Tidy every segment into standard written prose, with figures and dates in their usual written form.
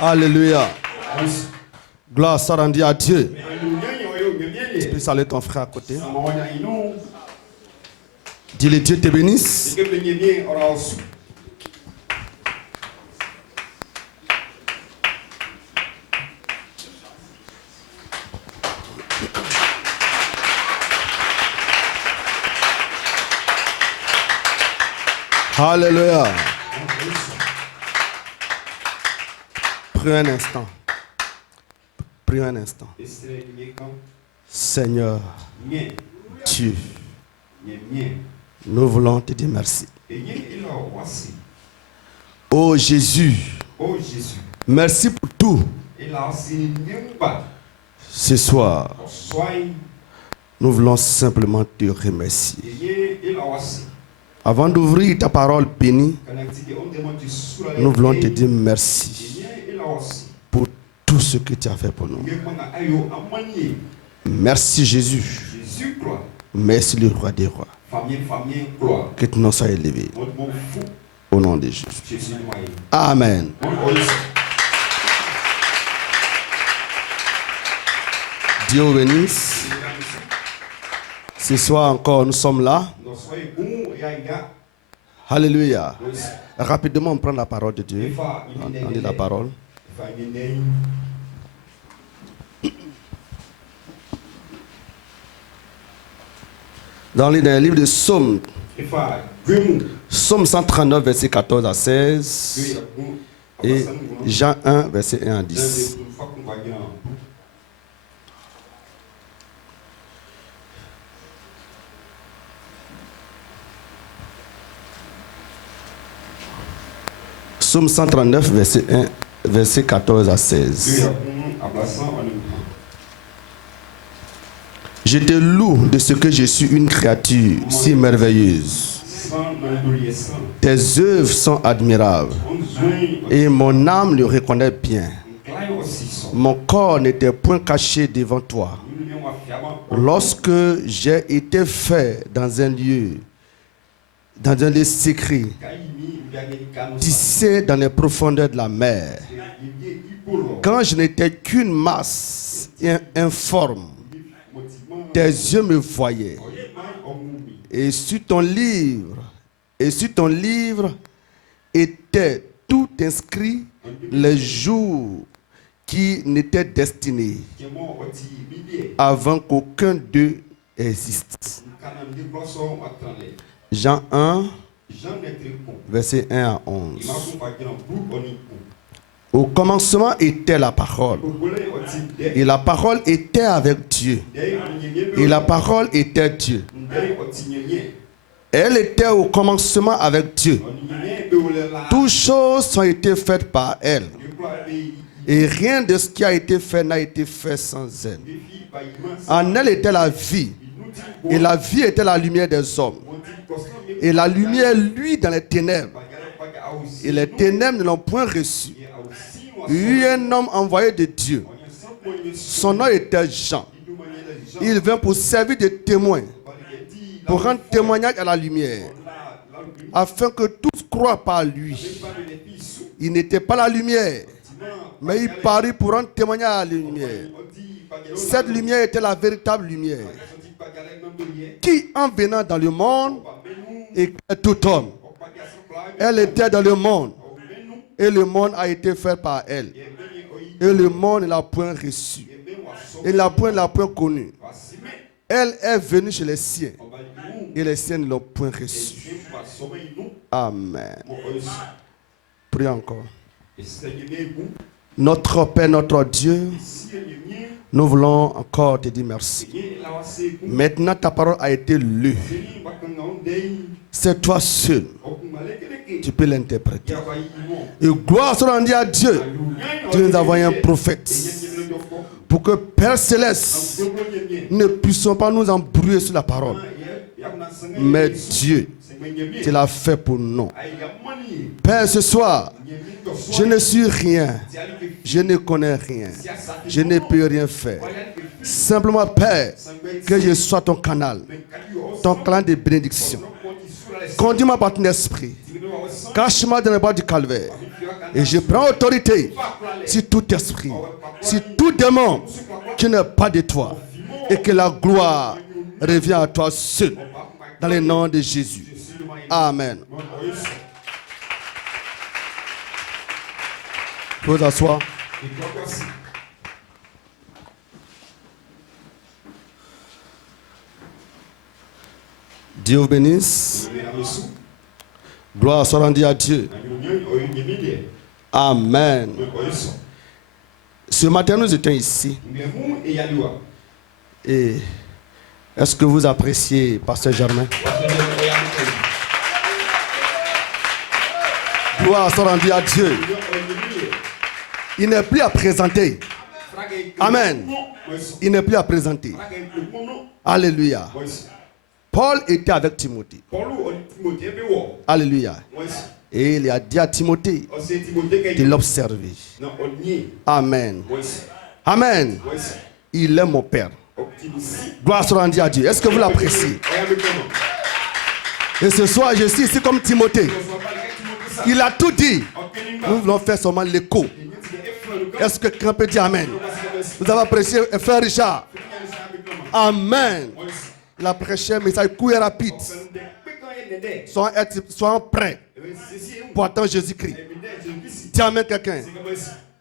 Alléluia. Gloire soit rendue à Dieu. Tu peux saluer ton frère à côté. Dis-le, Dieu te bénisse. Alléluia. Prie un instant. Prie un instant. Seigneur, Dieu, nous voulons te dire merci. Oh Jésus, merci pour tout. Ce soir, nous voulons simplement te remercier. Avant d'ouvrir ta parole bénie, nous voulons te dire merci pour tout ce que tu as fait pour nous. Merci Jésus. Merci le roi des rois. Que ton nom soit élevé. Au nom de Jésus. Amen. Dieu vous bénisse. Ce soir encore, nous sommes là. Alléluia. Rapidement, on prend la parole de Dieu. On lit la parole. Dans le livre de Psaume, Psaume 139, verset 14 à 16, et Jean 1, verset 1 à 10. Psaume 139, verset 1, verset 14 à 16. Je te loue de ce que je suis une créature si merveilleuse. Tes œuvres sont admirables et mon âme le reconnaît bien. Mon corps n'était point caché devant toi. Lorsque j'ai été fait dans un lieu secret, tissé dans les profondeurs de la mer, quand je n'étais qu'une masse informe, tes yeux me voyaient. Et sur ton livre étaient tout inscrits les jours qui n'étaient destinés avant qu'aucun d'eux existe. Jean 1, verset 1 à 11. Au commencement était la parole. Et la parole était avec Dieu. Et la parole était Dieu. Elle était au commencement avec Dieu. Toutes choses ont été faites par elle. Et rien de ce qui a été fait n'a été fait sans elle. En elle était la vie. Et la vie était la lumière des hommes. Et la lumière luit dans les ténèbres. Et les ténèbres ne l'ont point reçue. Il y eut un homme envoyé de Dieu. Son nom était Jean. Il vint pour servir de témoin, pour rendre témoignage à la lumière, afin que tous croient par lui. Il n'était pas la lumière, mais il parut pour rendre témoignage à la lumière. Cette lumière était la véritable lumière, qui en venant dans le monde éclaire tout homme. Elle était dans le monde, et le monde a été fait par elle. Et le monde ne l'a point reçue. Et ne l'a point connue. Elle est venue chez les siens. Et les siens ne l'ont point reçue. Amen. Prions encore. Notre Père, notre Dieu, nous voulons encore te dire merci. Maintenant, ta parole a été lue. C'est toi seul. Tu peux l'interpréter. Et gloire soit rendue à Dieu. Tu nous as envoyé un prophète. Pour que Père Céleste ne puissions pas nous embrouiller sur la parole. Mais Dieu, tu l'as fait pour nous. Père, ce soir, je ne suis rien. Je ne connais rien. Je ne peux rien faire. Simplement, Père, que je sois ton canal de bénédiction. Conduis-moi par ton esprit. Cache-moi dans le bas du calvaire. Et je prends autorité sur tout esprit, sur tout démon qui n'est pas de toi. Et que la gloire revient à toi seul. Dans le nom de Jésus. Amen. Vous vous asseoir. Dieu vous bénisse. Gloire soit rendue à Dieu. Amen. Ce matin, nous étions ici. Et est-ce que vous appréciez Pasteur Germain? Gloire soit rendue à Dieu. Il n'est plus à présenter. Amen. Il n'est plus à présenter. Alléluia. Paul était avec Timothée. Alléluia. Et il a dit à Timothée de l'observer. Amen. Amen. Il est mon Père. Gloire soit rendue à Dieu. Est-ce que vous l'appréciez? Et ce soir, je suis ici comme Timothée. Il a tout dit. Nous voulons faire seulement l'écho. Est-ce que quelqu'un peut dire Amen? Vous avez apprécié frère Richard? Amen. Il a prêché un message court et rapide. Soyons prêts pour attendre Jésus-Christ. Dis Amen quelqu'un.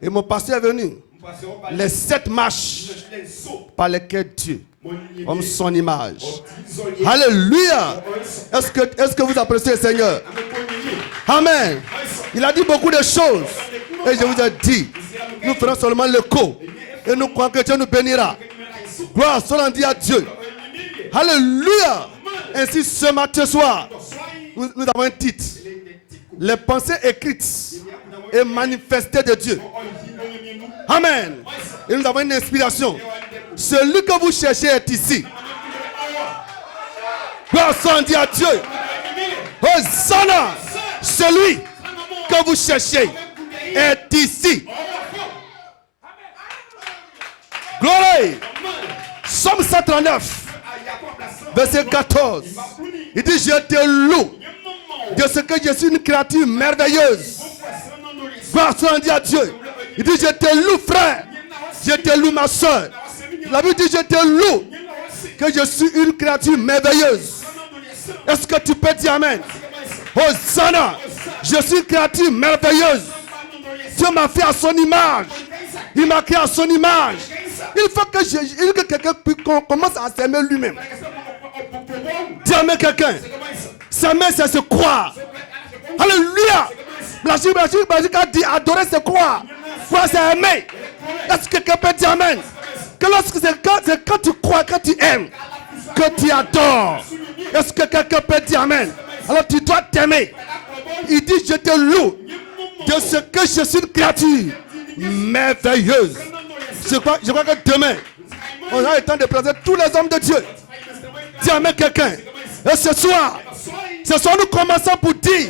Et mon pasteur est venu. Les 7 marches par lesquelles Dieu, comme son image. Alléluia. Est-ce que vous appréciez le Seigneur? Amen. Il a dit beaucoup de choses. Et je vous ai dit, nous ferons seulement le coup. Et nous croyons que Dieu nous bénira. Gloire soit rendue à Dieu. Alléluia. Ainsi ce matin soir, nous avons un titre. Les pensées écrites et manifestées de Dieu. Amen. Et nous avons une inspiration. Celui que vous cherchez est ici. Gloire soit rendue à Dieu. Hosanna. Celui que vous cherchez est ici. Gloire. Somme 139. Verset 14. Il dit, je te loue de ce que je suis une créature merveilleuse. Gloire soit rendue à Dieu. Il dit, je te loue, frère. Je te loue, ma soeur. La Bible dit, je te loue que je suis une créature merveilleuse. Est-ce que tu peux dire Amen? Hosanna. Je suis une créature merveilleuse. Dieu m'a fait à son image. Il m'a créé à son image. Il faut que quelqu'un commence à s'aimer lui-même. Dis Amen quelqu'un. S'aimer, c'est se croire. Alléluia. La Bible a dit adorer, c'est croire. Croire, c'est aimer. Est-ce que quelqu'un peut dire Amen? Que c'est quand tu crois, quand tu aimes, que tu adores. Est-ce que quelqu'un peut dire Amen? Alors tu dois t'aimer. Il dit, je te loue de ce que je suis une créature merveilleuse. Je crois que demain, on a le temps de présenter tous les hommes de Dieu. Dis Amen quelqu'un. Et ce soir, nous commençons pour dire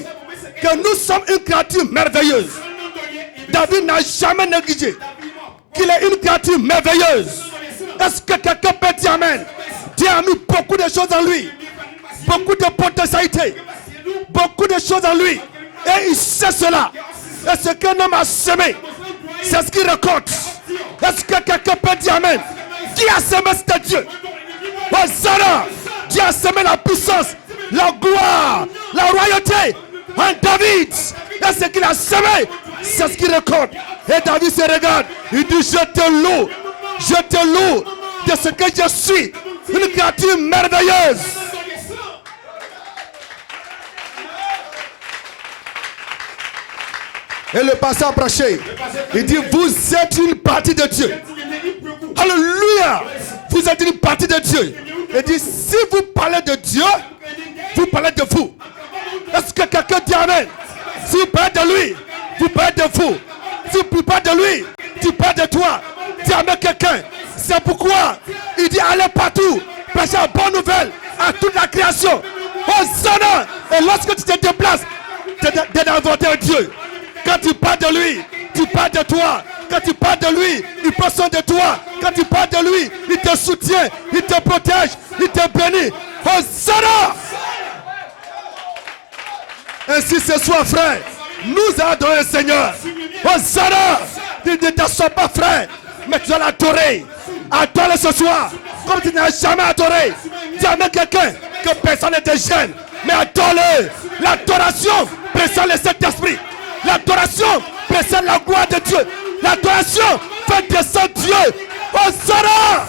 que nous sommes une créature merveilleuse. David n'a jamais négligé qu'il est une créature merveilleuse. Est-ce que quelqu'un peut dire Amen? Dieu a mis beaucoup de choses en lui. Beaucoup de potentialités. Beaucoup de choses en lui. Et il sait cela. Et ce qu'un homme a semé, c'est ce qu'il récolte. Est-ce que quelqu'un peut dire Amen? Qui a semé, c'était Dieu. Hosanna. Dieu a semé la puissance, la gloire, la royauté en David. Et ce qu'il a semé, c'est ce qu'il récolte. Et David se regarde. Il dit, je te loue de ce que je suis. Une créature merveilleuse. Et le pasteur a prêché. Il dit, vous êtes une partie de Dieu. Alléluia. Vous êtes une partie de Dieu. Il dit, si vous parlez de Dieu, vous parlez de vous. Est-ce que quelqu'un dit Amen? Si vous parlez de lui, vous parlez de vous. Si vous parlez de lui, tu parles de toi. Dis Amen quelqu'un. C'est pourquoi il dit, allez partout. Prêchez la bonne nouvelle à toute la création. Hosanna. Et lorsque tu te déplaces, tu es d'inventer Dieu. Quand tu parles de lui, tu parles de toi. Quand tu parles de lui, il prend soin de toi. Quand tu parles de lui, il te soutient, il te protège, il te bénit. Hosanna! Ainsi ce soir, frère, Nous adorons le Seigneur. Hosanna. Ne t'assois pas, frère, mais tu dois l'adorer. Adore-le ce soir. Comme tu n'as jamais adoré. Dis à quelqu'un que personne ne te gêne. Mais adore-le. L'adoration précède le Saint-Esprit. L'adoration précède la gloire de Dieu. L'adoration fait descendre Dieu. Hosanna.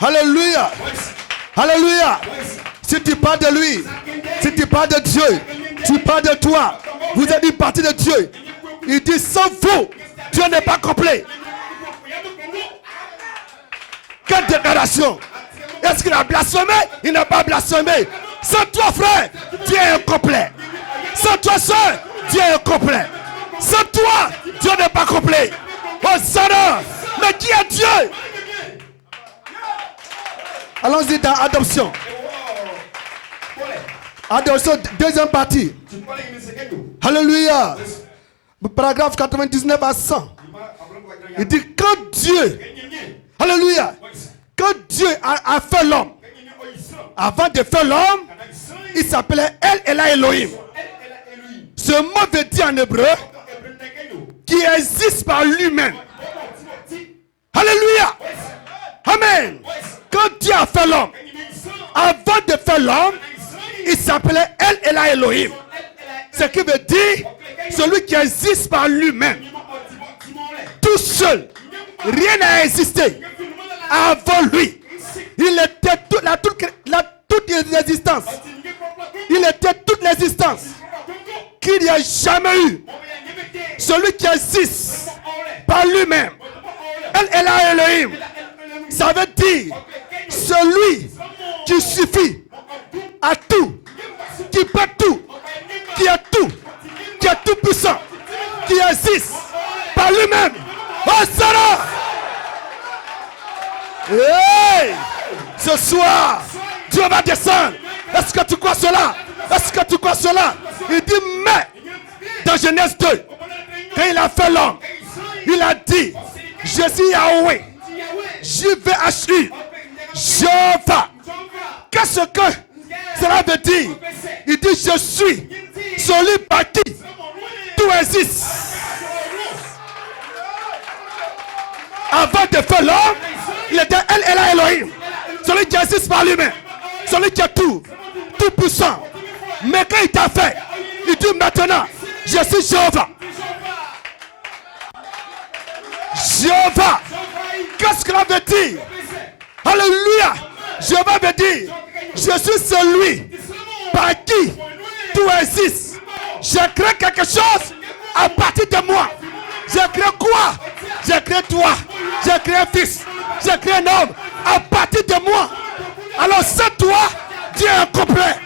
Alléluia. Alléluia. Si tu parles de lui, si tu parles de Dieu, tu parles de toi. Vous êtes une partie de Dieu. Il dit sans vous, Dieu n'est pas complet. Quelle déclaration. Est-ce qu'il a blasphémé? Il n'a pas blasphémé. Sans toi, frère, Dieu est incomplet. Sans toi, soeur, Dieu est incomplet. Sans toi, Dieu n'est pas complet. Hosanna. Mais qui est Dieu? Allons-y dans adoption. Adoption, deuxième partie. Alléluia. Paragraphe 99 à 100. Il dit quand Dieu, alléluia, quand Dieu a fait l'homme, avant de faire l'homme, il s'appelait El Ela Elohim. Ce mot veut dire en hébreu qui existe par lui-même. Alléluia. Amen. Quand Dieu a fait l'homme, avant de faire l'homme, il s'appelait El Ela Elohim. Ce qui veut dire celui qui existe par lui-même. Tout seul. Rien n'a existé avant lui. Il était toute l'existence. Il était toute l'existence qu'il n'y a jamais eu. Celui qui existe par lui-même. El Ela Elohim. Ça veut dire celui qui suffit à tout, qui peut tout, qui est tout puissant, qui existe par lui-même. Hosanna! Hey! Ce soir, Dieu va descendre. Est-ce que tu crois cela? Est-ce que tu crois cela? Il dit, mais dans Genèse 2, quand il a fait l'homme, il a dit, je suis Yahweh, JVHU, Jéhovah. Qu'est-ce que cela veut dire? Il dit, je suis celui par qui tout existe. Avant de faire l'homme, il était El Ela Elohim, celui qui existe par lui-même, celui qui est tout puissant. Mais quand il t'a fait, il dit maintenant, je suis Jéhovah. Jéhovah. Qu'est-ce que cela veut dire? Alléluia. Jéhovah veut dire, je suis celui par qui tout existe. J'ai créé quelque chose à partir de moi. J'ai créé quoi? J'ai créé toi. J'ai créé un fils. J'ai créé un homme à partir de moi. Alors c'est toi, Dieu est incomplet.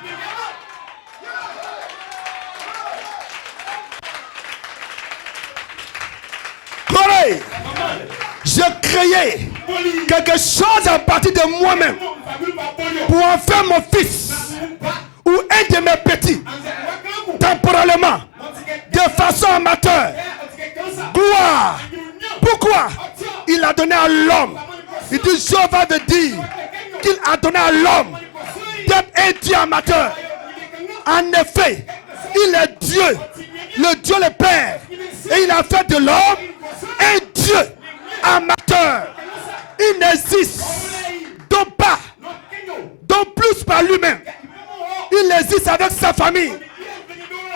Corée. J'ai créé quelque chose à partir de moi-même pour en faire mon fils ou un de mes petits temporairement de façon amateur. Gloire. Pourquoi il a donné à l'homme? Il dit Jéhovah veut dire qu'il a donné à l'homme d'être un Dieu amateur. En effet, il est Dieu, le Dieu le Père, et il a fait de l'homme un Dieu amateur. Il n'existe donc pas, donc plus par lui-même. Il existe avec sa famille.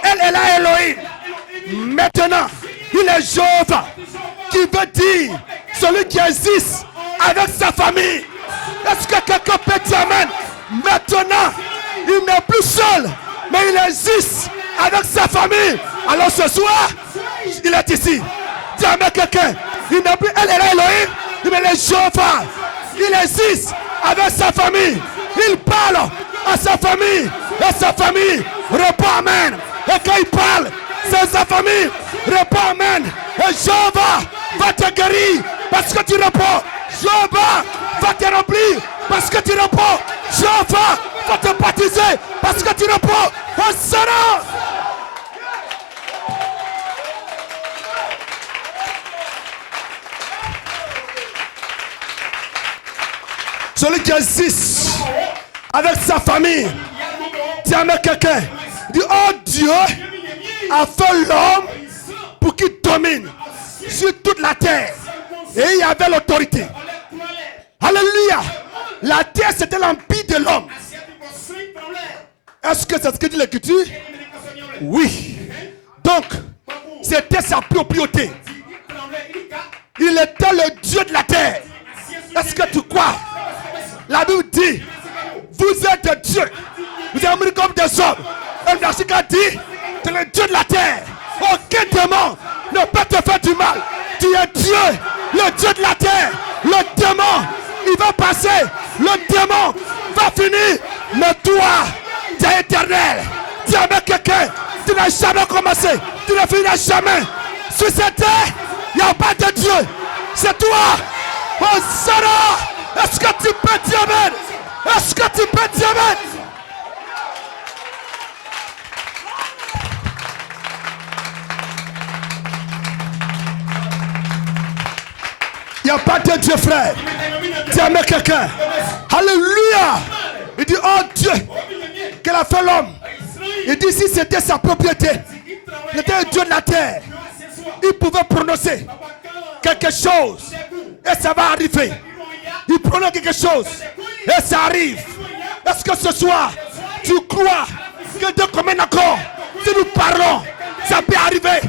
Elle est là, Elohim. Maintenant, il est Jéhovah, qui veut dire celui qui existe avec sa famille. Est-ce que quelqu'un peut dire amen? Maintenant, il n'est plus seul, mais il existe avec sa famille. Alors ce soir, il est ici. Dis amen quelqu'un. Il n'est plus, elle est là, Elohim, mais il est Jéhovah. Il existe avec sa famille. Il parle à sa famille. Et sa famille répond amen. Et quand il parle, c'est sa famille répond amen. Et Jéhovah va te guérir parce que tu réponds. Jéhovah va te remplir parce que tu réponds. Jéhovah va te baptiser parce que tu réponds. Hosanna! Celui qui existe avec sa famille. Dis avec quelqu'un. Dis, oh Dieu a fait l'homme pour qu'il domine sur toute la terre. Et il y avait l'autorité. Alléluia. La terre, c'était l'empire de l'homme. Est-ce que c'est ce que dit l'Écriture? Oui. Donc, c'était sa propriété. Il était le Dieu de la terre. Est-ce que tu crois? La Bible dit, vous êtes Dieu. Vous êtes mis comme des hommes. Et Nassika dit, tu es le Dieu de la terre. Aucun démon ne peut te faire du mal. Tu es Dieu, le Dieu de la terre. Le démon, il va passer. Le démon va finir. Mais toi, tu es éternel. Tu es avec quelqu'un. Tu n'as jamais commencé. Tu ne finiras jamais. Sur cette terre, il n'y a pas de Dieu. C'est toi. Oh Sarah, est-ce que tu peux dire amen? Est-ce que tu peux dire amen? Il n'y a pas de Dieu, frère. Dis avec quelqu'un. Alléluia. Il dit, oh Dieu, qu'elle a fait l'homme. Il dit, si c'était sa propriété, il était un Dieu de la terre. Il pouvait prononcer quelque chose et ça va arriver. Il prononce quelque chose et ça arrive. Est-ce que ce soir, tu crois que de commun accord, si nous parlons, ça peut arriver?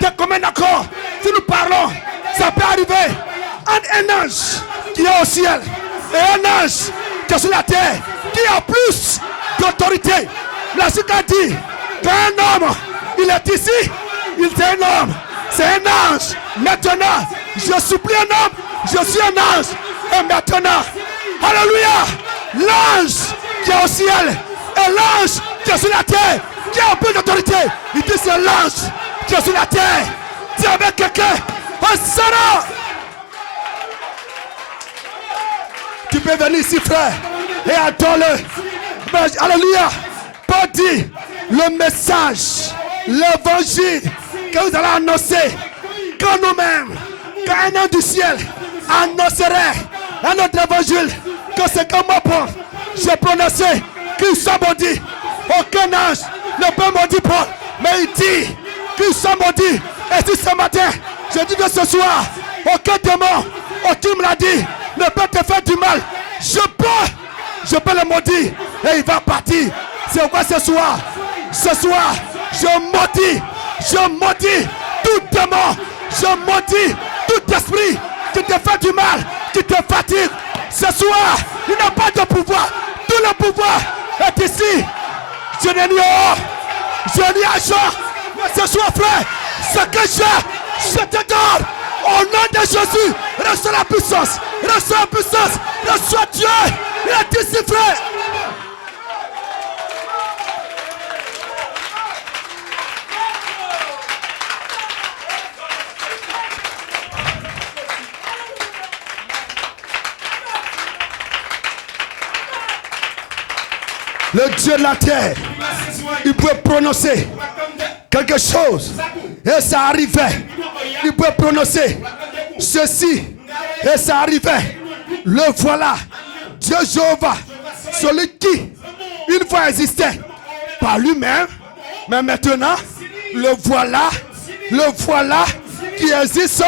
De commun accord, si nous parlons, ça peut arriver. Un ange qui est au ciel et un ange qui est sur la terre, qui a plus d'autorité. La suite a dit qu'un homme, il est ici, il est un homme, c'est un ange. Maintenant, je supplie un homme, je suis un ange. Et maintenant, alléluia, l'ange qui est au ciel et l'ange qui est sur la terre, qui a plus d'autorité. Il dit c'est l'ange qui est sur la terre. Dis avec quelqu'un, oh Sarah. Tu peux venir ici, frère, et adore-le. Alléluia. Paul dit, le message, l'évangile que vous allez annoncer, quand nous-mêmes, quand un ange du ciel annoncerait un autre évangile, que c'est comme moi, Paul, j'ai prononcé qu'ils sont maudits. Aucun ange ne peut maudire Paul, mais il dit qu'ils sont maudits. Et si ce matin, je dis que ce soir, aucun démon, aucune maladie ne peut te faire du mal. Je peux le maudire et il va partir. C'est pourquoi ce soir, je maudis tout démon, je maudis tout esprit qui te fait du mal, qui te fatigue. Ce soir, il n'a pas de pouvoir. Tout le pouvoir est ici. Je n'ai ni or, je n'ai argent. Mais ce soir, frère, ce que j'ai, je te donne. Au nom de Jésus, reçois la puissance, reçois la puissance, reçois Dieu. Il est ici, frère. Le Dieu de la terre, il peut prononcer quelque chose et ça arrivait. Il peut prononcer ceci et ça arrivait. Le voilà, Dieu Jéhovah, celui qui une fois existait par lui-même, mais maintenant le voilà qui existe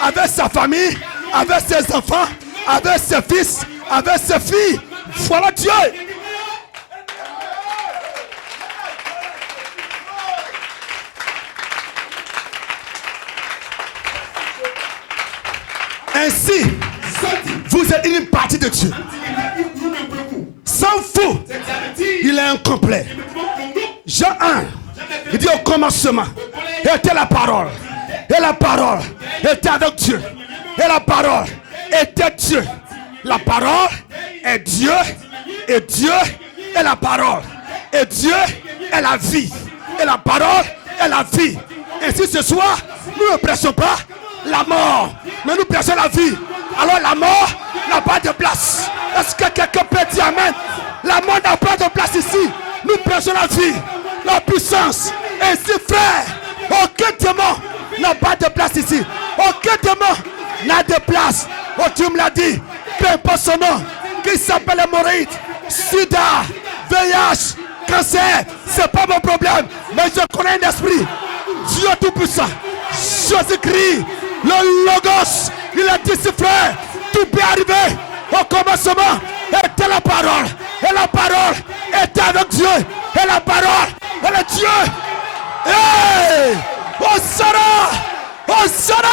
avec sa famille, avec ses enfants, avec ses fils, avec ses filles. Voilà Dieu. Ainsi, vous êtes une partie de Dieu. Sans vous, il est incomplet. Jean 1, il dit au commencement, était la parole. Et la parole était avec Dieu. Et la parole était Dieu. La parole est Dieu. Et Dieu est la parole. Et Dieu est la vie. Et la parole est la vie. Ainsi ce soir, nous ne prêchons pas la mort, mais nous prêchons la vie. Alors la mort n'a pas de place. Est-ce que quelqu'un peut dire amen? La mort n'a pas de place ici. Nous prêchons la vie, la puissance. Ainsi frère, aucun démon n'a pas de place ici. Aucun démon n'a de place. Oh, tu me l'as dit, peu importe son nom, qu'il s'appelle hémorroïde, sida, VIH, cancer, c'est pas mon problème. Mais je connais un esprit. Dieu Tout-Puissant, Jésus-Christ, le Logos, il a dit si frère, tout peut arriver. Au commencement était la parole. Et la parole était avec Dieu. Et la parole, elle est Dieu. Hey! Hosanna! Hosanna!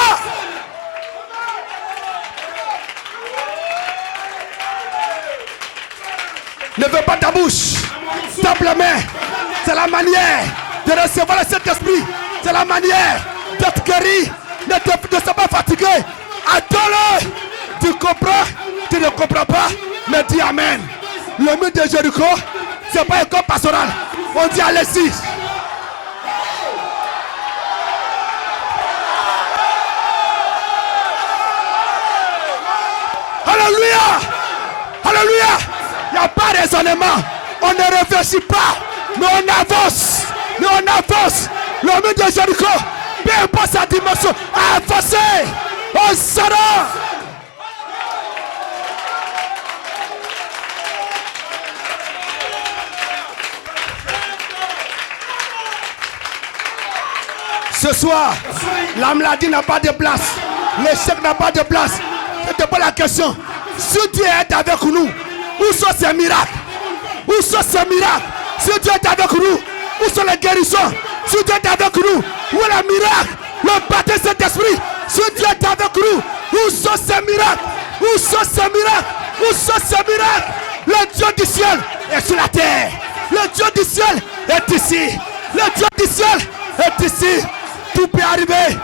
Ne veux pas ta bouche. Tape la main. C'est la manière de recevoir le Saint-Esprit. C'est la manière d'être guéri. Ne sois pas fatigué. Attends-le. Tu comprends? Tu ne comprends pas? Mais dis Amen. Le mur de Jéricho, c'est pas un corps pastoral. On dit allez-y. Alléluia. Alléluia. Il n'y a pas de raisonnement. On ne réfléchit pas. Mais on avance. Mais on avance. Le mur de Jéricho, peu importe sa dimension, a avancé. On sera. Ce soir, la maladie n'a pas de place. L'échec n'a pas de place. Je te pose la question. Si Dieu est avec nous, où sont ces miracles? Où sont ces miracles? Si Dieu est avec nous, où sont les guérisons? Si Dieu est avec nous, où est le miracle? Le baptême de Saint-Esprit. Si Dieu est avec nous, où sont ces miracles? Où sont ces miracles? Où sont ces miracles? Le Dieu du ciel est sur la terre. Le Dieu du ciel est ici. Le Dieu du ciel est ici. Tout peut arriver.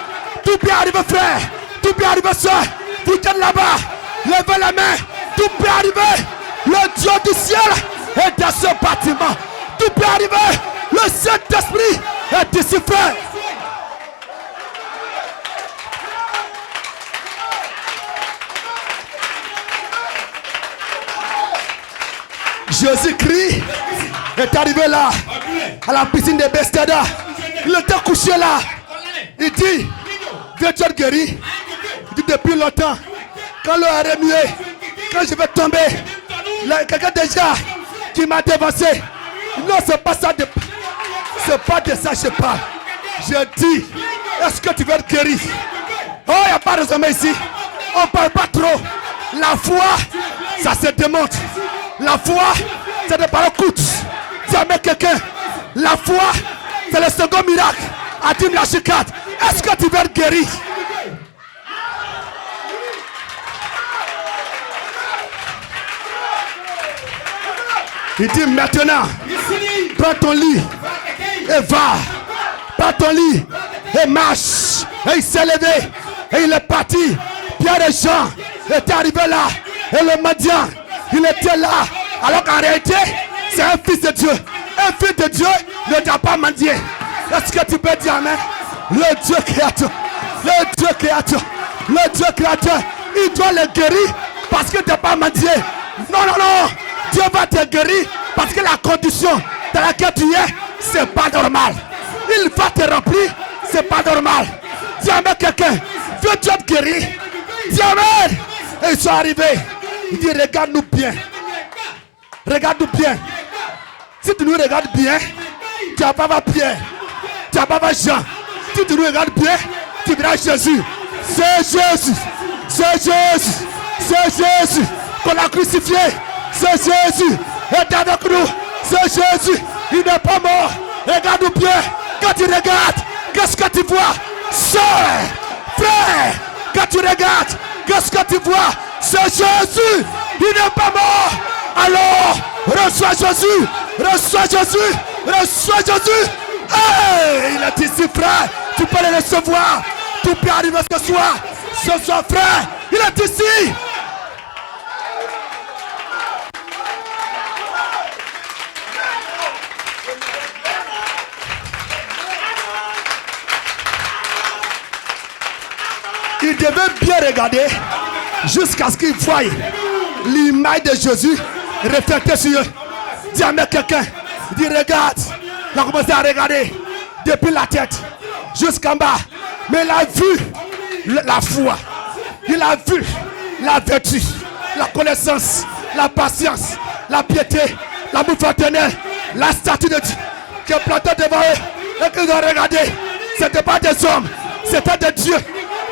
Tout peut arriver, frère. Tout peut arriver, soeur. Vous êtes là-bas. Levez la main. Tout peut arriver. Le Dieu du ciel est dans ce bâtiment. Tout peut arriver. Le Saint-Esprit est ici, frère. Jésus-Christ est arrivé là, à la piscine de Bethesda. Il était couché là. Il dit, veux-tu être guéri? Il dit, depuis longtemps, quand l'eau est remuée, quand je vais tomber, quelqu'un déjà qui m'a dévancé. Non, c'est pas ça. C'est pas de ça que je parle. Je dis, est-ce que tu veux être guéri? Oh, il n'y a pas de raisonnement ici. On ne parle pas trop. La foi, ça se démontre. La foi, c'est des paroles coûtes. Jamais quelqu'un. La foi, c'est le second miracle. Adim la chicat. Est-ce que tu veux être guéri? Il dit maintenant, prends ton lit et va. Prends ton lit et marche. Et il s'est levé et il est parti. Pierre et Jean étaient arrivés là. Et le mendiant, il était là. Alors qu'en réalité, c'est un fils de Dieu. Un fils de Dieu ne doit pas mendier. Est-ce que tu peux dire amen? Le Dieu créateur. Le Dieu créateur. Le Dieu créateur. Il doit le guérir parce que tu n'as pas mendié. Non, non, non. Dieu va te guérir parce que la condition dans laquelle tu es, c'est pas normal. Il va te remplir, c'est pas normal. Dis amen quelqu'un. Veux-tu être guéri? Dis amen. Et ils sont arrivés. Il dit regarde-nous bien. Regarde-nous bien. Si tu nous regardes bien, tu vas pas voir Pierre. Tu vas pas voir Jean. Si tu nous regardes bien, tu verras Jésus. C'est Jésus. C'est Jésus. C'est Jésus qu'on a crucifié. C'est Jésus. Et avec nous. C'est Jésus. Il n'est pas mort. Regarde-nous bien. Quand tu regardes, qu'est-ce que tu vois? Sœur, frère, quand tu regardes, qu'est-ce que tu vois? C'est Jésus. Il n'est pas mort. Alors, reçois Jésus. Reçois Jésus. Reçois Jésus. Hey, il est ici, frère. Tu peux le recevoir. Tout peut arriver ce soir. Ce soir, frère. Il est ici. Il devait bien regarder jusqu'à ce qu'il voie l'image de Jésus reflétée sur eux. Dis à quelqu'un, dis regarde. Il a commencé à regarder depuis la tête jusqu'en bas. Mais il a vu la foi. Il a vu la vertu, la connaissance, la patience, la piété, l'amour fraternel, la statue de Dieu qui est plantée devant eux et qu'ils ont regardé. Ce n'était pas des hommes, c'était des dieux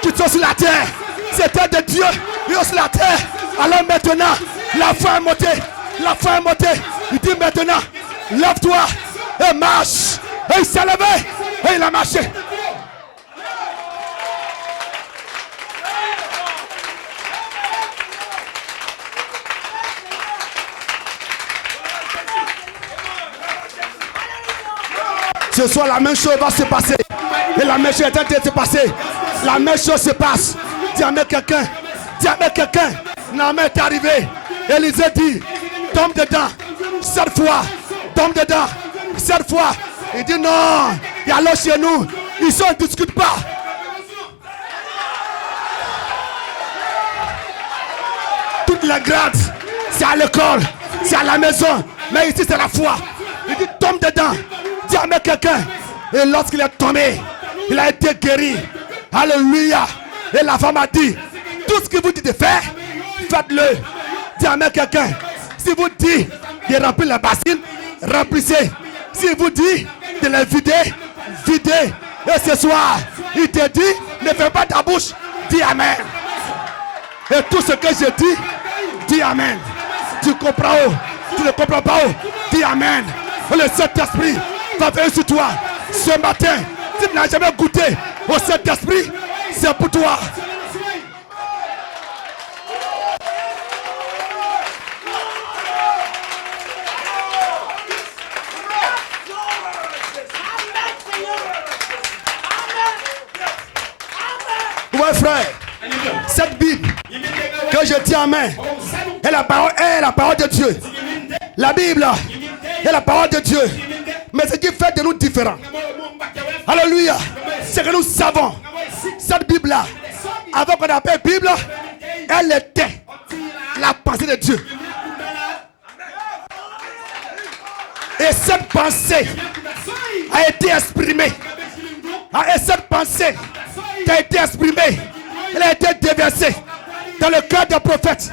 qui sont sur la terre. C'était des dieux qui sont sur la terre. Alors maintenant, la foi est montée. La foi est montée. Il dit maintenant, lève-toi et marche. Et il s'est levé et il a marché. Ce soir, la même chose va se passer. Et la même chose est en train de se passer. La même chose se passe. Dis à quelqu'un. Dis à quelqu'un. Naaman est arrivé. Élisée dit, tombe dedans. Cette fois, tombe dedans. Cette fois. Il dit non. Il y a l'eau chez nous. Ils ne discutent pas. Toute la grade, c'est à l'école, c'est à la maison. Mais ici, c'est la foi. Il dit tombe dedans. Dis à quelqu'un. Et lorsqu'il est tombé, il a été guéri. Alléluia. Et la femme a dit, tout ce que vous dites de faire, faites-le. Dis à quelqu'un. Si vous dites de remplir la bassine, remplissez. Si vous dites de la vider, videz. Et ce soir, il te dit, ne fais pas ta bouche. Dis Amen. Et tout ce que je dis, dis Amen. Tu comprends où? Tu ne comprends pas où? Dis Amen. Et le Saint-Esprit va venir sur toi. Ce matin, si tu n'as jamais goûté au Saint-Esprit, c'est pour toi. Ouais frère, cette Bible que je tiens en main est la parole de Dieu. La Bible est la parole de Dieu. Mais ce qui fait de nous différents, alléluia, c'est que nous savons cette Bible-là, avant qu'on appelle Bible, elle était la pensée de Dieu. Et cette pensée a été exprimée. Et cette pensée qui a été exprimée, elle a été déversée dans le cœur des prophètes.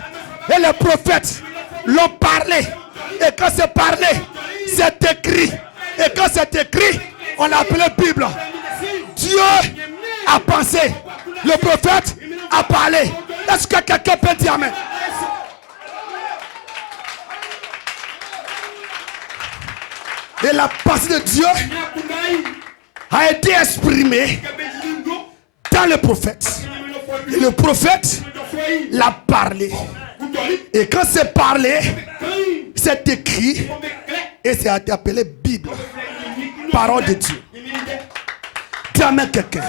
Et les prophètes l'ont parlé. Et quand c'est parlé, c'est écrit. Et quand c'est écrit, on l'a appelé Bible. Dieu a pensé. Le prophète a parlé. Est-ce que quelqu'un peut dire Amen? Et la pensée de Dieu a été exprimée dans le prophète. Et le prophète l'a parlé. Et quand c'est parlé, c'est écrit. Et c'est appelé Bible. Parole de Dieu. Dis Amen quelqu'un.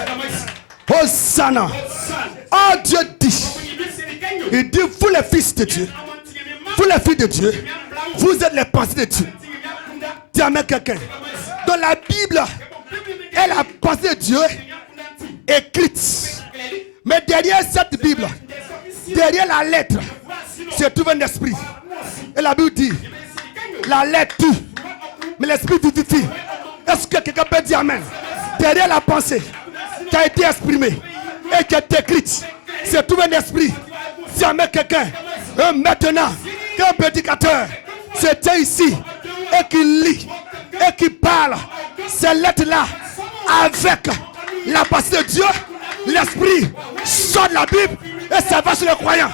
Hosanna. Oh Dieu dit. Il dit, vous les fils de Dieu. Vous les filles de Dieu. Vous êtes les pensées de Dieu. Dis Amen quelqu'un. Dans la Bible, est la pensée de Dieu écrite. Mais derrière cette Bible, derrière la lettre, se trouve un esprit. Et la Bible dit, la lettre tue, mais l'esprit vivifie. Est-ce que quelqu'un peut dire Amen? Derrière la pensée qui a été exprimée et qui est écrite, se trouve un esprit. Dis Amen quelqu'un. Et maintenant, qu'un prédicateur se tient ici et qui lit et qui parle ces lettres-là avec la pensée de Dieu, l'esprit sort de la Bible et ça va sur les croyants.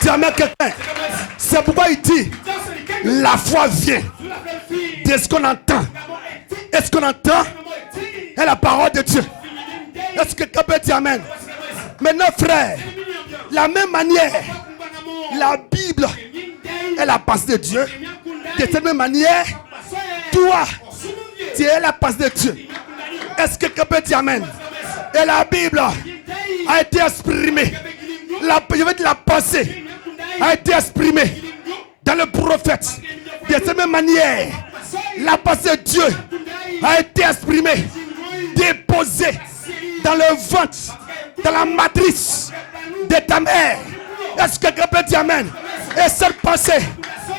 Dis Amen quelqu'un. C'est pourquoi il dit, la foi vient de ce qu'on entend. Et ce qu'on entend est la parole de Dieu. Est-ce que quelqu'un peut dire Amen? Maintenant frère, la même manière, la Bible est la pensée de Dieu. De cette même manière, toi, tu es la pensée de Dieu. Est-ce que quelqu'un peut dire Amen? Et la Bible a été exprimée. Je veux dire la pensée a été exprimée dans le prophète. De cette même manière, la pensée de Dieu a été exprimée, déposée dans le ventre, dans la matrice de ta mère. Est-ce que quelqu'un peut dire Amen? Et cette pensée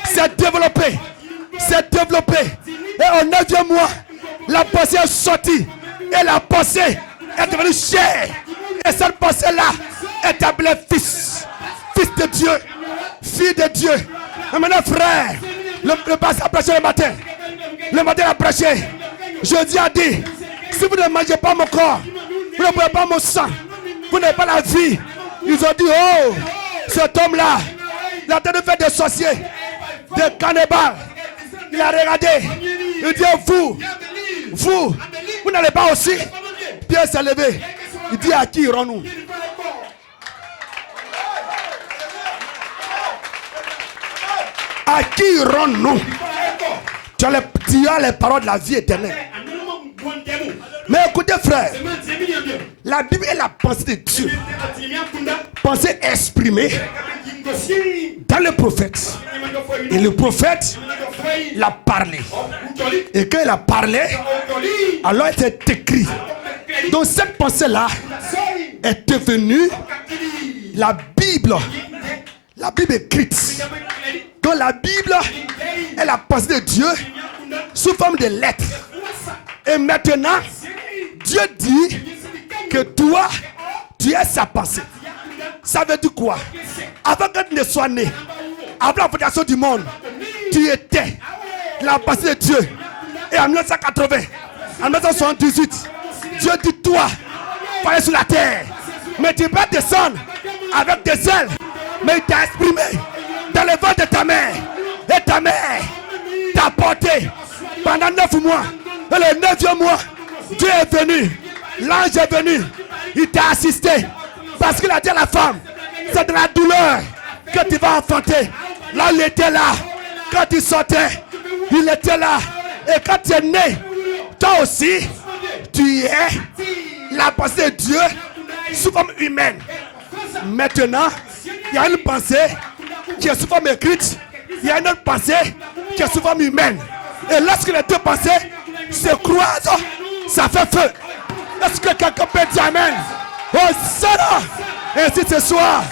s'est développée. C'est développé. Et au 9e mois, la pensée est sortie. Et la pensée est devenue chère. Et cette pensée-là est appelé fils. Fils de Dieu. Fille de Dieu. Et maintenant, frère, le pasteur a prêché le matin. Le matin, il a prêché. Jeudi a dit, si vous ne mangez pas mon corps, vous ne buvez pas mon sang, vous n'avez pas la vie. Ils ont dit, oh, cet homme-là, il a en train de faire des sorciers, des cannibales. Il a regardé. Il dit, vous n'allez pas aussi. Pierre s'est levé. Il dit, à qui irons-nous? À qui irons-nous? Tu as les paroles de la vie éternelle. Mais écoutez, frère, la Bible est la pensée de Dieu. Pensée exprimée dans le prophète. Et le prophète l'a parlé. Et quand il a parlé, alors il s'est écrit. Donc cette pensée-là est devenue la Bible. La Bible écrite. Donc la Bible est la pensée de Dieu sous forme de lettres. Et maintenant, Dieu dit que toi, tu es sa pensée. Ça veut dire quoi? Avant que tu ne sois né, avant la fondation du monde, tu étais la pensée de Dieu. Et en 1980, en 1978, Dieu dit toi, faut aller sur la terre. Mais tu peux descendre avec des ailes. Mais il t'a exprimé dans le ventre de ta mère. Et ta mère t'a porté pendant 9 mois. Et le 9e mois, Dieu est venu. L'ange est venu. Il t'a assisté. Parce qu'il a dit à la femme, c'est de la douleur que tu vas enfanter. Là, il était là. Quand il sortait, il était là. Et quand tu es né, toi aussi, tu es la pensée de Dieu sous forme humaine. Maintenant, il y a une pensée qui est sous forme écrite. Il y a une autre pensée qui est sous forme humaine. Et lorsque les deux pensées se croisent, ça fait feu. Est-ce que quelqu'un peut dire amen? Oh, Seigneur! Et si ce soir,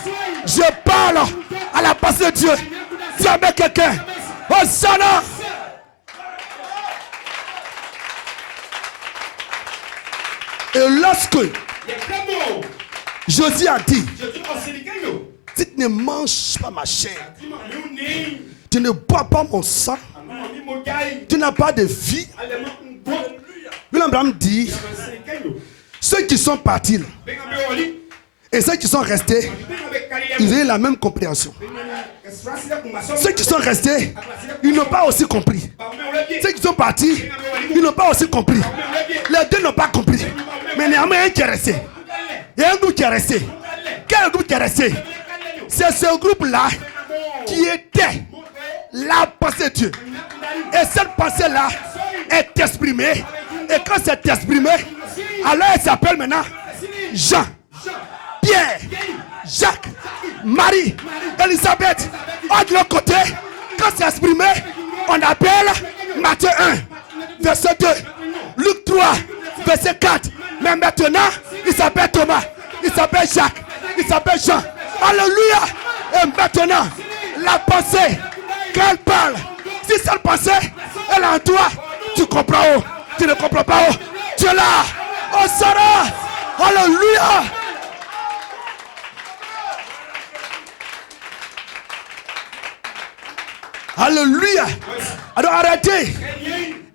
je parle à la pensée de Dieu, dis amen quelqu'un. Oh, Seigneur! Et lorsque Josué a dit, si tu ne manges pas ma chair, tu ne bois pas mon sang, tu n'as pas de vie. William Branham dit, ceux qui sont partis et ceux qui sont restés, ils ont eu la même compréhension. Ceux qui sont restés, ils n'ont pas aussi compris. Ceux qui sont partis, ils n'ont pas aussi compris. Les deux n'ont pas compris. Mais néanmoins, il y a un qui est resté. Il y a un groupe qui est resté. Quel groupe qui est resté? C'est ce groupe-là qui était la pensée de Dieu. Et cette pensée-là est exprimée. Et quand c'est exprimé, alors elle s'appelle maintenant Jean, Pierre, Jacques, Marie, Elisabeth. De l'autre côté, quand c'est exprimé, on appelle Matthieu 1, verset 2, Luc 3, verset 4. Mais maintenant, il s'appelle Thomas, il s'appelle Jacques, il s'appelle Jean. Alléluia. Et maintenant, la pensée qu'elle parle, si cette pensée elle est en toi, tu comprends où? Tu ne comprends pas où? Tu es là. Oh Sarah. Alléluia. Alléluia. Alors arrêtez.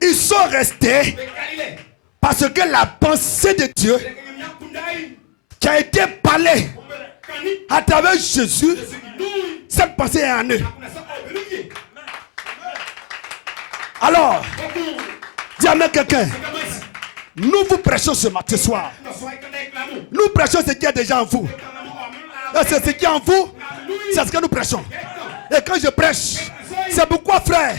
Ils sont restés parce que la pensée de Dieu qui a été parlée à travers Jésus, cette pensée est en eux. Alors, dis à quelqu'un, nous vous prêchons ce matin soir. Nous prêchons ce qui est déjà en vous. Et c'est ce qui est en vous, c'est ce que nous prêchons. Et quand je prêche, c'est pourquoi, frère,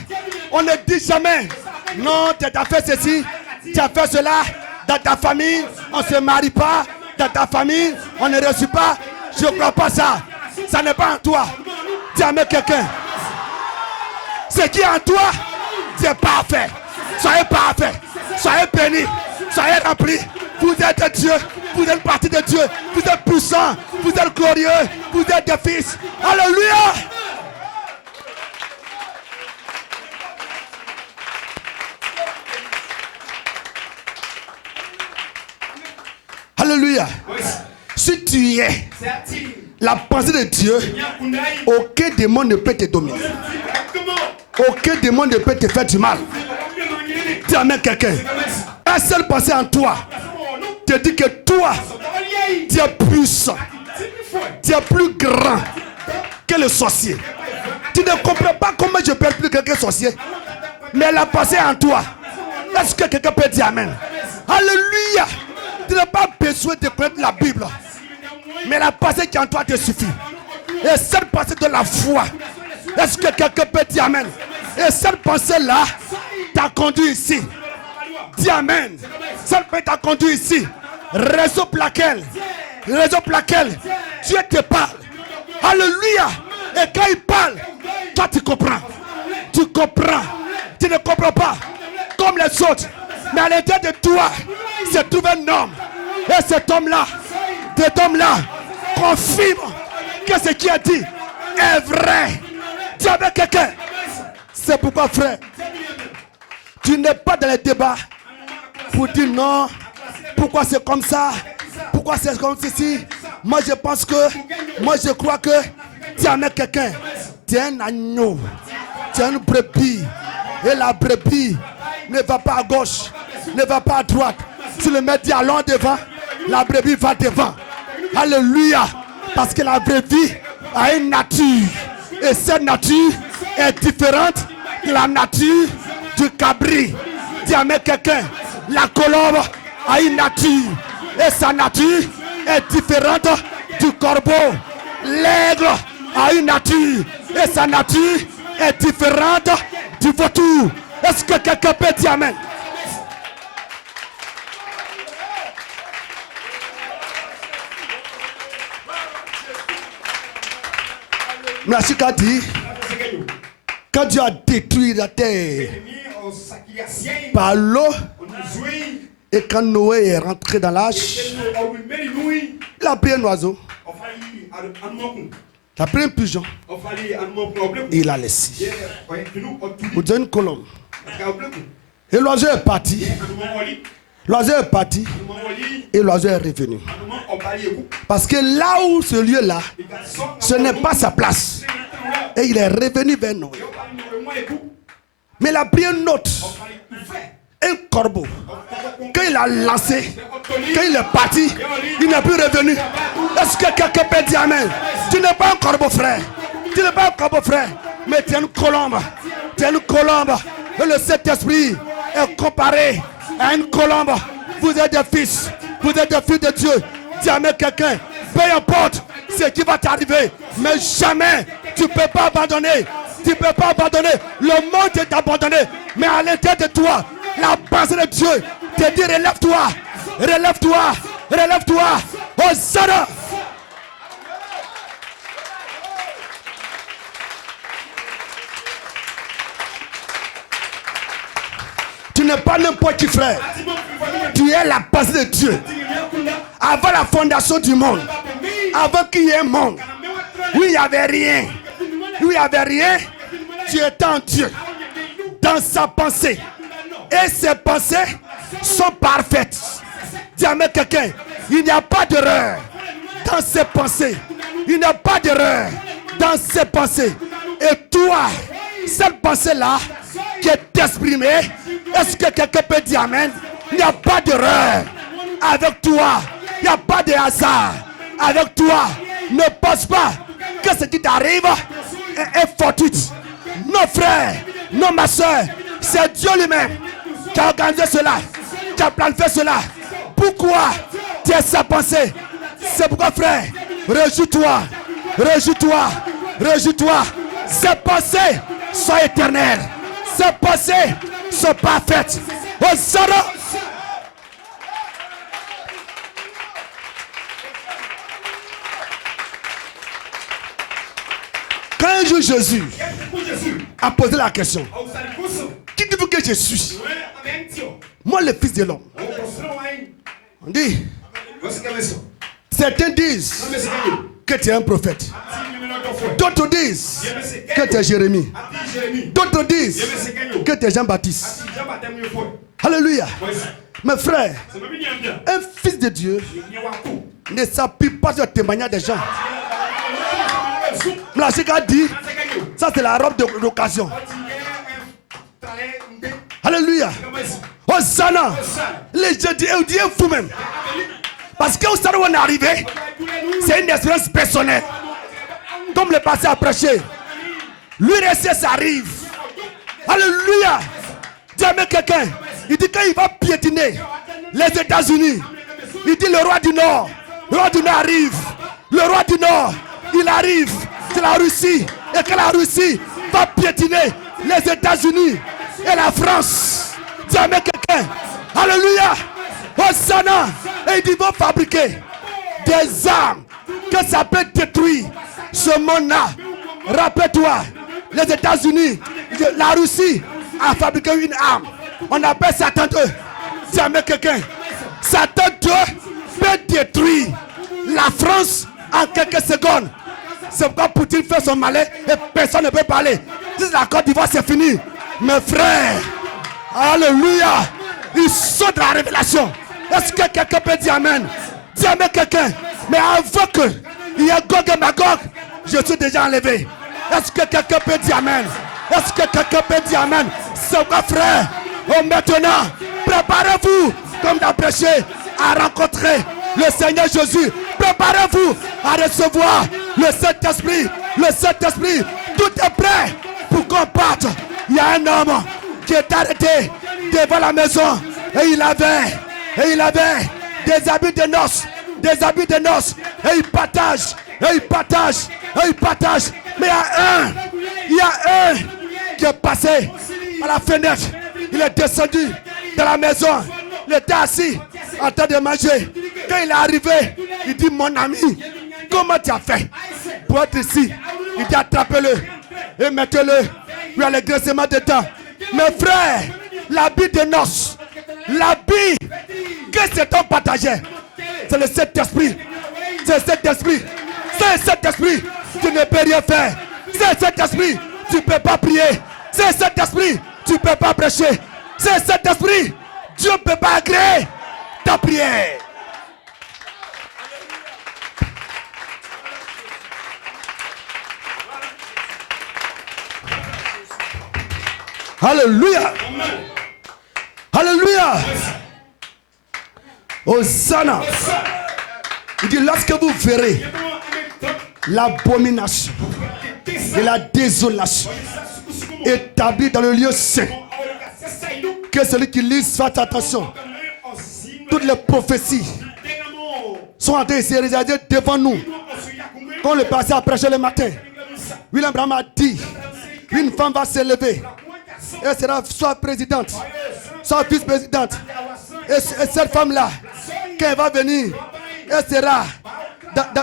on ne dit jamais, non, tu as fait ceci, tu as fait cela, dans ta famille, on ne se marie pas, dans ta famille, on ne reçoit pas. Je ne crois pas ça. Ça n'est pas en toi. Dis à quelqu'un, ce qui est en toi, c'est parfait. Soyez parfait. Soyez bénis. Soyez remplis. Vous êtes Dieu. Vous êtes partie de Dieu. Vous êtes puissant. Vous êtes glorieux. Vous êtes des fils. Alléluia. Alléluia. Si tu es la pensée de Dieu, aucun démon ne peut te dominer. Aucun démon ne peut te faire du mal. Dis amen quelqu'un. Un seul pensée en toi te dit que toi, tu es puissant. Tu es plus grand que le sorcier. Tu ne comprends pas comment je peux être plus grand que le sorcier. Mais la pensée en toi. Est-ce que quelqu'un peut dire amen? Alléluia. Tu n'as pas besoin de connaître la Bible. Mais la pensée qui est en toi te suffit. Et cette pensée de la foi. Est-ce que quelqu'un peut dire amen? Et cette pensée-là t'a conduit ici. Dis amen. Cette pensée t'a conduit ici. Raison pour laquelle Dieu te parle. Alléluia. Et quand il parle, toi tu comprends. Tu comprends. Tu ne comprends pas comme les autres. Mais à l'intérieur de toi, se trouve un homme. Et cet homme-là confirme que ce qui a dit est vrai. Dis avec quelqu'un. C'est pourquoi, frère, tu n'es pas dans les débats pour dire non. Pourquoi c'est comme ça? Pourquoi c'est comme ceci? Moi je pense que, moi je crois que, dis avec quelqu'un. Tu es un agneau. Tu es une brebis. Et la brebis ne va pas à gauche, ne va pas à droite. Tu le mets allons devant, la brebis va devant. Alléluia. Parce que la brebis a une nature. Et cette nature est différente de la nature du cabri. Dis à quelqu'un, la colombe a une nature. Et sa nature est différente du corbeau. L'aigle a une nature. Et sa nature est différente du vautour. Est-ce que quelqu'un peut dire amen? Merci qu'a dit. Quand Dieu a détruit la terre par l'eau, et quand Noé est rentré dans l'arche, il a pris un oiseau, il a pris un pigeon, et il a laissé. Vous dites une colombe. Et l'oiseau est parti. L'oiseau est parti et l'oiseau est revenu. Parce que là où ce lieu-là, ce n'est pas sa place. Et il est revenu vers Noé. Mais il a pris un autre, un corbeau. Quand il a lancé, quand il est parti, il n'est plus revenu. Est-ce que quelqu'un peut dire amen? Tu n'es pas un corbeau, frère. Tu n'es pas un corbeau, frère. Mais tu es une colombe. Tu es une colombe. Et le Saint-Esprit est comparé à une colombe. Vous êtes des fils. Vous êtes des fils de Dieu. Dis à quelqu'un, peu importe ce qui va t'arriver, mais jamais tu ne peux pas abandonner. Tu ne peux pas abandonner. Le monde est abandonné. Mais à l'intérieur de toi, la pensée de Dieu te dit relève-toi. Relève-toi. Relève-toi. Hosanna. Tu n'es pas n'importe qui, frère. Tu es la pensée de Dieu. Avant la fondation du monde, avant qu'il y ait un monde, où il n'y avait rien, où il n'y avait rien, tu étais en Dieu, dans sa pensée. Et ses pensées sont parfaites. Dis à quelqu'un, il n'y a pas d'erreur dans ses pensées. Il n'y a pas d'erreur dans ses pensées. Et toi, cette pensée-là qui est exprimée, est-ce que quelqu'un peut dire amen? Il n'y a pas d'erreur avec toi. Il n'y a pas de hasard avec toi. Ne pense pas que ce qui t'arrive est fortuit. Non, frère, non, ma soeur, c'est Dieu lui-même qui a organisé cela, qui a planifié cela. Pourquoi tu es sa pensée? C'est pourquoi, frère, réjouis-toi, réjouis-toi, réjouis-toi. Ces pensées sont éternelles. Ces pensées sont parfaites. Hosanna. Quand un jour Jésus a posé la question, qui dit-vous que je suis? Moi, le Fils de l'homme. On dit, certains disent que tu es un prophète. D'autres disent que tu es Jérémie. D'autres disent que tu es Jean-Baptiste. Alléluia. Mes frères, un fils de Dieu ne s'appuie pas sur le témoignage des gens. La Chica dit, ça c'est la robe d'occasion. Alléluia. Hosanna. Les gens disent, vous-même. Parce que vous savez où on est arrivé, c'est une expérience personnelle. Comme le passé a prêché. L'URSS arrive. Alléluia. Dis à quelqu'un, il dit qu'il va piétiner les États-Unis. Il dit le roi du Nord. Le roi du Nord arrive. Le roi du Nord, il arrive. C'est la Russie. Et que la Russie va piétiner les États-Unis et la France. Dis à quelqu'un, alléluia. Hosanna. Et il dit, ils vont fabriquer des armes que ça peut détruire ce monde-là. Rappelle-toi, les États-Unis, la Russie a fabriqué une arme. On appelle Satan 2. Dis à quelqu'un, Satan 2 peut détruire la France en quelques secondes. C'est pourquoi Poutine fait son malin et personne ne peut parler. Si la Côte d'Ivoire c'est fini, mes frères, alléluia, ils sont de la révélation. Est-ce que quelqu'un peut dire amen? Dis amen quelqu'un. Mais avant qu'il y ait Gog et Magog, je suis déjà enlevé. Est-ce que quelqu'un peut dire amen? Est-ce que quelqu'un peut dire amen? C'est quoi frère? Oh, maintenant, préparez-vous comme d'à prêcher à rencontrer le Seigneur Jésus. Préparez-vous à recevoir le Saint-Esprit. Le Saint-Esprit, tout est prêt pour qu'on parte. Il y a un homme qui est arrêté devant la maison et il avait des habits de noces. Des habits de noces. Et il partage. Mais il y a un qui est passé à la fenêtre. Il est descendu de la maison. Il était assis en train de manger. Quand il est arrivé, il dit, mon ami, comment tu as fait pour être ici? Il dit, attrapez-le et mettez-le. Il y a le graissement dedans. Mes frères, l'habit de noces, l'habit que cet homme partageait, c'est le Saint-Esprit. C'est le Saint-Esprit. C'est le Saint-Esprit. Tu ne peux rien faire. C'est le Saint-Esprit. Tu ne peux pas prier. C'est le Saint-Esprit. Tu ne peux pas prêcher. C'est le Saint-Esprit. Dieu ne peut pas agréer ta prière. Alléluia. Alléluia. Hosanna. Il dit, lorsque vous verrez l'abomination et la désolation établie dans le lieu saint, que celui qui lit fasse attention. Toutes les prophéties sont en train de se réaliser devant nous. Quand le passé a prêché le matin, William Branham a dit, une femme va s'élever. Elle sera soit présidente, soit vice-présidente. Et cette femme-là, quand elle va venir, elle sera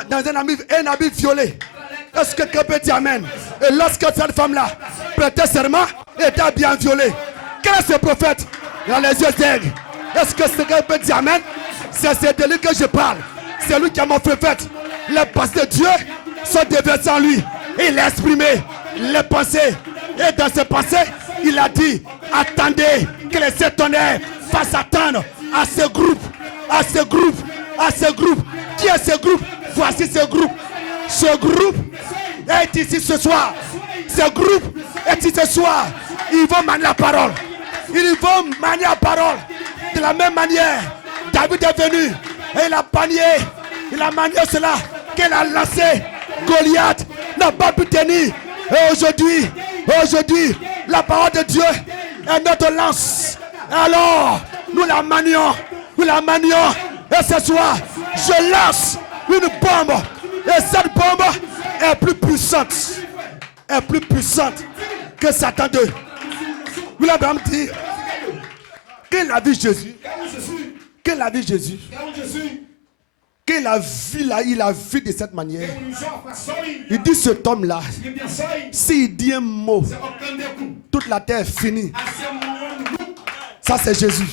dans un habit violet. Est-ce que quelqu'un peut dire amen? Et lorsque cette femme-là prêtait serment, elle était bien violée. Quel est ce prophète? Il a les yeux d'aigle. Est-ce que quelqu'un peut dire amen? C'est de lui que je parle. C'est lui qui est mon prophète. Les pensées de Dieu sont déversées en lui. Il a exprimé les pensées. Et dans ses pensées, il a dit, attendez que les sept tonnerres fassent attendre à ce groupe. À ce groupe. À ce groupe. Qui est ce groupe? Voici ce groupe. Ce groupe est ici ce soir. Ce groupe est ici ce soir. Ils vont manier la parole. Ils vont manier la parole. De la même manière, David est venu et il a manié cela qu'il a lancé. Goliath n'a pas pu tenir. Et aujourd'hui, la parole de Dieu est notre lance. Alors, nous la manions. Et ce soir, je lance une bombe. Et cette bombe est plus puissante. Que Satan 2. William Branham dit, qu'il a vu Jésus. Qu'il a vu Jésus. Qu'il a vu là, il a vu de cette manière. Il dit cet homme-là, s'il dit un mot, toute la terre est finie. Ça c'est Jésus.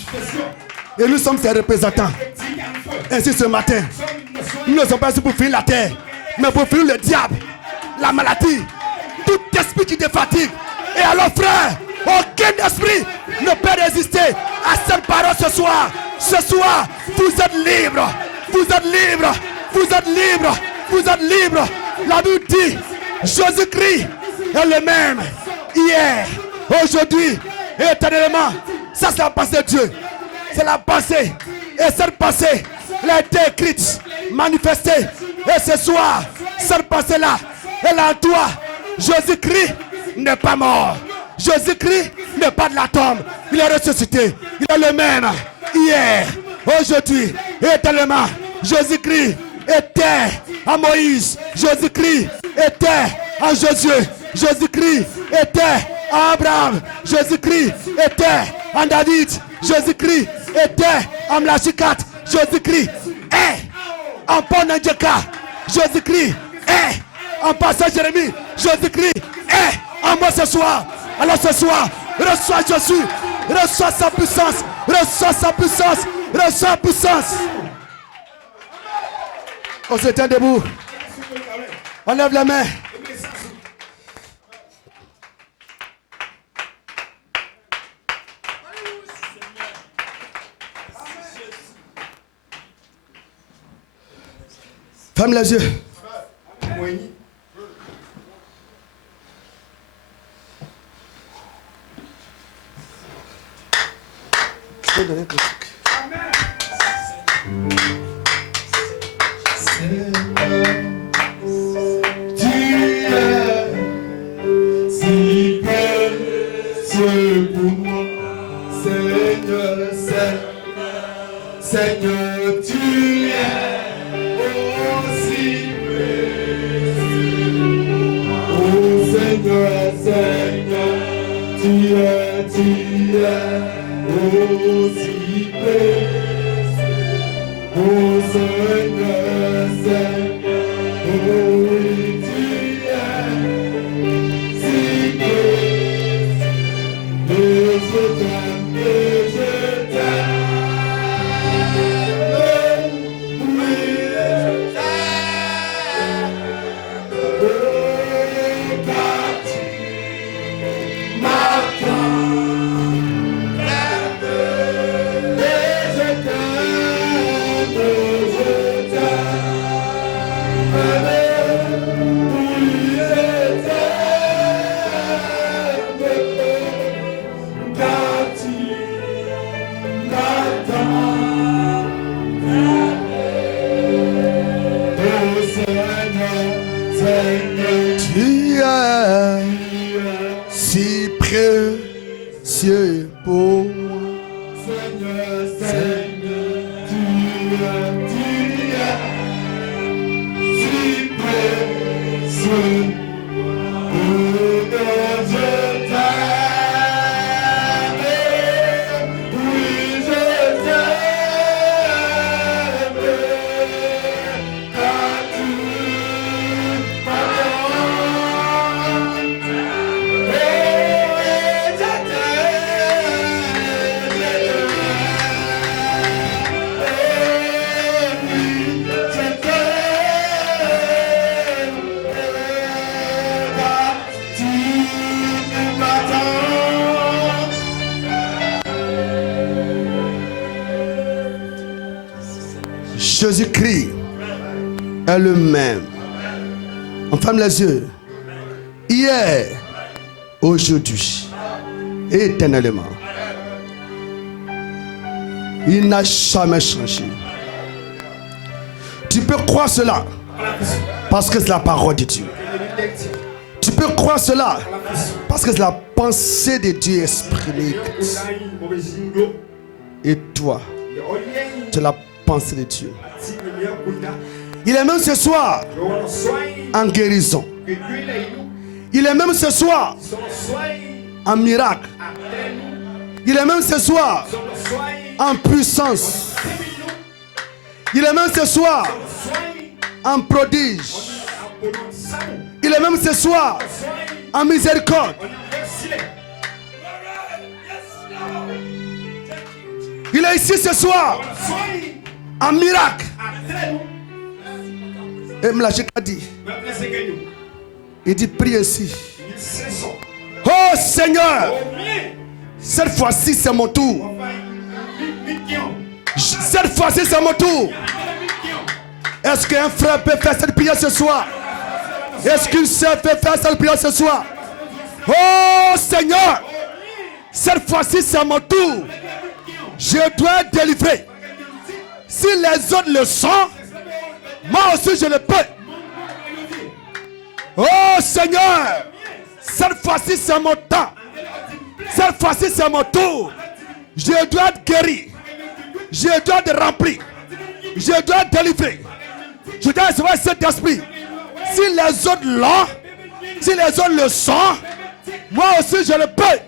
Et nous sommes ses représentants. Ainsi ce matin, nous ne sommes pas ici pour finir la terre, mais pour finir le diable, la maladie, tout esprit qui te fatigue. Et alors frère, aucun esprit ne peut résister à cette parole ce soir. Ce soir, vous êtes libres. Vous êtes libres. Vous êtes libre. Vous êtes libre. La Bible dit, Jésus-Christ est le même. Hier, aujourd'hui, et éternellement. Ça, c'est la pensée de Dieu. C'est la pensée. Et cette pensée, elle a été écrite, manifestée. Et ce soir, cette pensée-là, elle est en toi. Jésus-Christ n'est pas mort. Jésus-Christ n'est pas de la tombe. Il est ressuscité. Il est le même. Hier, aujourd'hui, et éternellement. Jésus-Christ était à Moïse. Jésus-Christ était à Josué. Jésus-Christ était à Abraham. Jésus-Christ était en David. Jésus-Christ était en Mlachikat. Jésus-Christ est en Ponandjeka. Jésus-Christ est en Pasteur Jérémie. Jésus-Christ est en moi ce soir. Alors ce soir, reçois Jésus. Reçois sa puissance. Reçois sa puissance. Reçois sa puissance. On se tient debout. On lève la main. Ferme les yeux. Je peux donner un truc. Seigneur, tu es aussi précieux. Oh Seigneur, Seigneur, tu es aussi précieux. Oh Seigneur, Seigneur, oh oui, tu es si précieux. Et je t'aime, et je t'aime. Jésus-Christ est le même. On ferme les yeux. Hier, aujourd'hui et éternellement. Il n'a jamais changé. Tu peux croire cela parce que c'est la parole de Dieu. Tu peux croire cela parce que c'est la pensée de Dieu exprimée. Et toi, tu es la pensée de Dieu. Il est même ce soir en guérison. Il est même ce soir en miracle. Il est même ce soir en puissance. Il est même ce soir en prodige. Il est même ce soir en miséricorde. Il est ici ce soir en miracle. Et Mlachikat dit, il dit prie ainsi. Oh Seigneur, cette fois-ci c'est mon tour. Cette fois-ci c'est mon tour. Est-ce qu'un frère peut faire cette prière ce soir? Est-ce qu'une sœur peut faire cette prière ce soir? Oh Seigneur, cette fois-ci c'est mon tour. Je dois être délivré. Si les autres le sont, moi aussi je le peux. Oh Seigneur, cette fois-ci c'est mon temps. Cette fois-ci c'est mon tour. Je dois être guéri. Je dois être rempli. Je dois être délivré. Je dois recevoir cet esprit. Si les autres l'ont, si les autres le sont, moi aussi je le peux.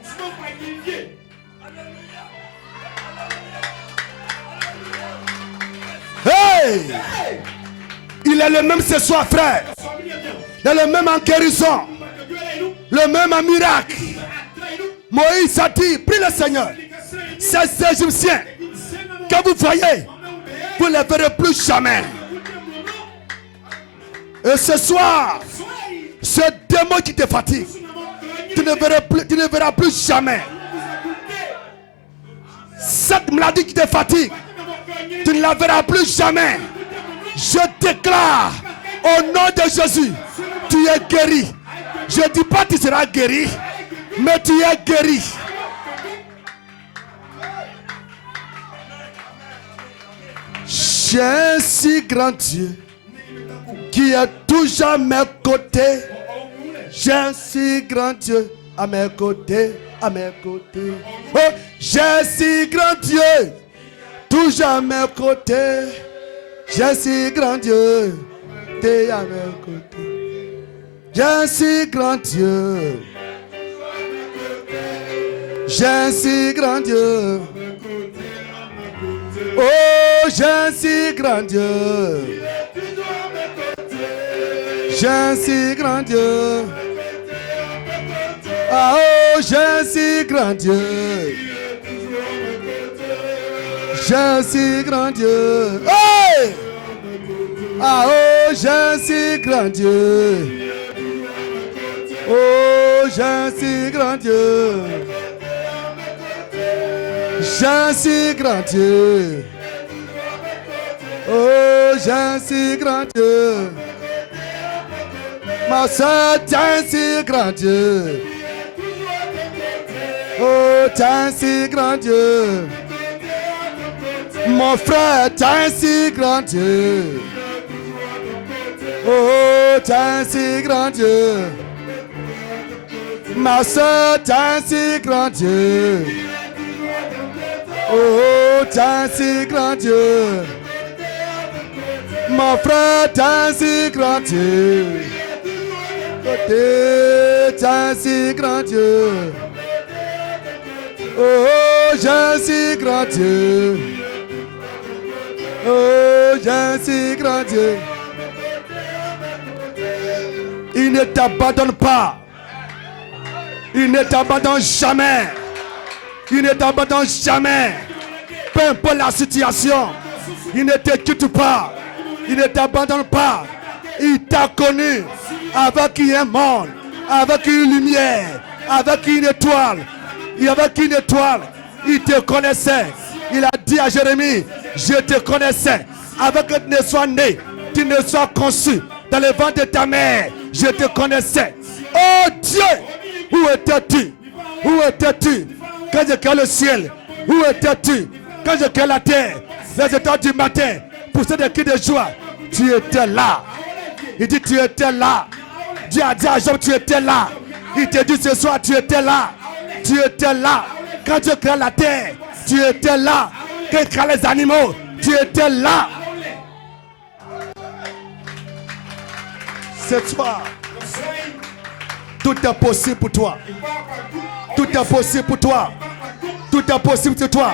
Hey! Il est le même ce soir, frère. Il est le même en guérison. Le même en miracle. Moïse a dit, prie le Seigneur. Ces Égyptiens que vous voyez, vous ne les verrez plus jamais. Et ce soir, ce démon qui te fatigue, tu ne verras plus jamais. Cette maladie qui te fatigue, tu ne la verras plus jamais. Je déclare au nom de Jésus, tu es guéri. Je ne dis pas que tu seras guéri, mais tu es guéri. J'ai un si grand Dieu qui est toujours à mes côtés. J'ai un si grand Dieu à mes côtés, à mes côtés. Oh, j'ai un si grand Dieu toujours à mes côtés. J'ai un si grand Dieu, t'es à mes côtés. J'ai un si grand Dieu. J'ai un si grand Dieu. Oh, j'ai un si grand Dieu. J'ai un si grand Dieu. Ah, oh, j'ai un si grand Dieu. J'ai un si grand Dieu. Hey! Ah, oh, j'ai un si grand Dieu. Oh, j'ai un si grand Dieu. J'ai un si grand Dieu. Oh, j'ai un si grand Dieu. Ma soeur, t'as un si grand Dieu. Oh, t'as un si grand Dieu. Mon frère, t'as un si grand Dieu. Oh, t'as un si grand Dieu. Ma soeur, t'as un si grand Dieu. Oh, t'as un si grand Dieu. Mon frère, t'as un si grand Dieu. T'as un si grand Dieu. Oh, j'ai un si grand Dieu. Oh, j'ai un si grand Dieu. Il ne t'abandonne pas. Il ne t'abandonne jamais. Il ne t'abandonne jamais. Peu importe la situation. Il ne te quitte pas. Il ne t'abandonne pas. Il t'a connu avec un monde, avec une lumière, avec une étoile. Et avec une étoile, il te connaissait. Il a dit à Jérémie, je te connaissais. Avant que tu ne sois né, tu ne sois conçu dans le ventre de ta mère. Je te connaissais. Oh Dieu, où étais-tu? Où étais-tu quand je créais le ciel? Où étais-tu quand je créais la terre? Les étoiles du matin, poussées de cris de joie. Tu étais là. Il dit tu étais là. Dieu a dit à Job, tu étais là. Il te dit ce soir, tu étais là. Tu étais là. Quand Dieu créait la terre, tu étais là. Quand il créait les animaux, tu étais là. Ce soir, tout est possible pour toi. Tout est possible pour toi. Tout est possible pour toi.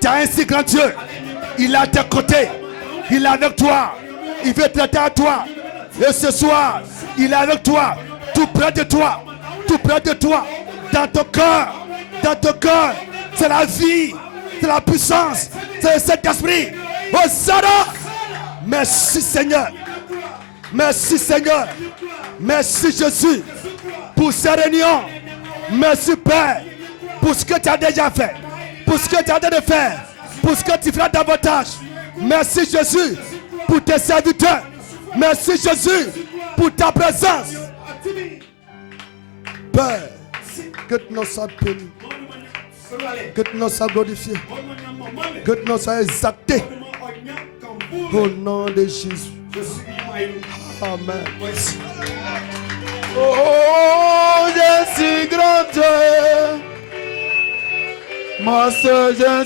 Tu as un si grand Dieu. Il est à tes côtés. Il est avec toi. Il veut traiter à toi. Et ce soir, il est avec toi. Tout près de toi. Tout près de toi. Dans ton cœur. Dans ton cœur. C'est la vie. C'est la puissance. C'est cet esprit. Oh Seigneur. Merci Seigneur. Merci Seigneur. Merci Jésus. Pour ces réunions. Merci Père. Pour ce que tu as déjà fait. Pour ce que tu as déjà fait. Pour ce que tu feras davantage. Merci Jésus. pour tes serviteurs. Merci Jésus pour ta présence. Père, que ton nom soit béni, que ton nom soit glorifié, que ton nom soit exalté. Au nom de Jésus. Amen. Oh, je suis grand Dieu. Moi seul, je